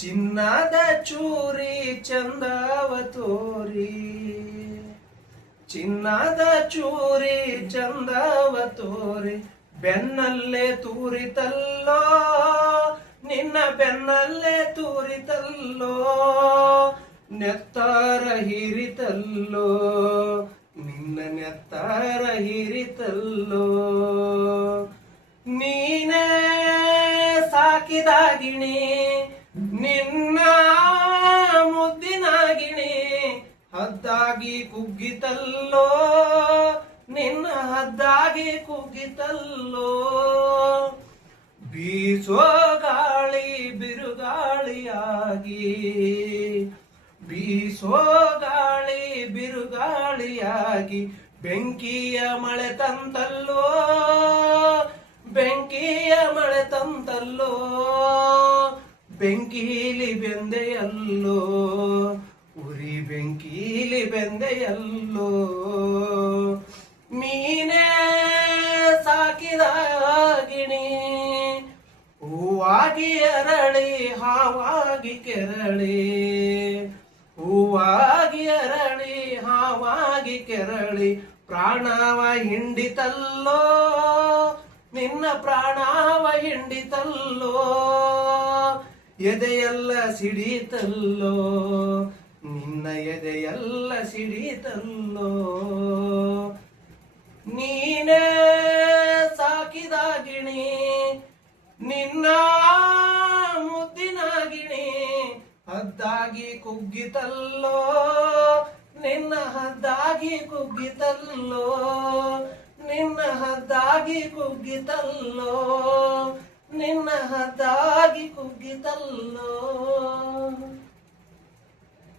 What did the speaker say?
ಚಿನ್ನದ ಚೂರಿ ಚಂದವ ತೋರಿ, ಚಿನ್ನದ ಚೂರಿ ಚಂದವ ತೋರಿ, ಬೆನ್ನಲ್ಲೇ ತೂರಿತಲ್ಲೋ ನಿನ್ನ ಬೆನ್ನಲ್ಲೇ ತೂರಿತಲ್ಲೋ, ನೆತ್ತಾರ ಹಿರಿತಲ್ಲೋ ನಿನ್ನ ನೆತ್ತಾರ ಹಿರಿತಲ್ಲೋ, ನೀನೇ ಸಾಕಿದಾಗಿಣಿ ನಿನ್ನ ಮುದ್ದಿನಾಗಿಣಿ, ಹದ್ದಾಗಿ ಕುಗ್ಗಿತಲ್ಲೋ ನಿನ್ನ ಹದ್ದಾಗಿ ಕುಗ್ಗಿತಲ್ಲೋ, ಬೀಸೋ ಗಾಳಿ ಬಿರುಗಾಳಿಯಾಗಿ, ಬೀಸೋ ಗಾಳಿ ಬಿರುಗಾಳಿಯಾಗಿ, ಬೆಂಕಿಯ ಮಳೆ ತಂತಲ್ಲೋ ಬೆಂಕಿಯ ಮಳೆ ತಂತಲ್ಲೋ, ಬೆಂಕೀಲಿ ಬೆಂದೆಯಲ್ಲೋ ಉರಿ ಬೆಂಕೀಲಿ ಬೆಂದೆಯಲ್ಲೋ, ನೀನೇ ಸಾಕಿದಾಗಿಣಿ ಹೂವಾಗಿ ಅರಳಿ ಹಾವಾಗಿ ಕೆರಳಿ, ಹೂವಾಗಿ ಅರಳಿ ಹಾವಾಗಿ ಕೆರಳಿ, ಪ್ರಾಣವ ಹಿಂಡಿತಲ್ಲೋ ನಿನ್ನ ಪ್ರಾಣವ ಹಿಂಡಿತಲ್ಲೋ, ಎದೆಯೆಲ್ಲ ಸಿಡಿತಲ್ಲೋ ನಿನ್ನ ಎದೆಯೆಲ್ಲ ಸಿಡಿತಲ್ಲೋ, ನೀನೇ ಸಾಕಿದಾಗಿಣಿ ನಿನ್ನ ಮುದ್ದಿನಾಗಿಣಿ, ಹದ್ದಾಗಿ ಕುಗ್ಗಿತಲ್ಲೋ ನಿನ್ನ ಹದ್ದಾಗಿ ಕುಗ್ಗಿತಲ್ಲೋ, ನಿನ್ನ ಹದ್ದಾಗಿ ಕುಗ್ಗಿತಲ್ಲೋ ನಿನ್ನ ಹದ್ದಾಗಿ ಕುಗ್ಗಿತಲ್ಲೋ.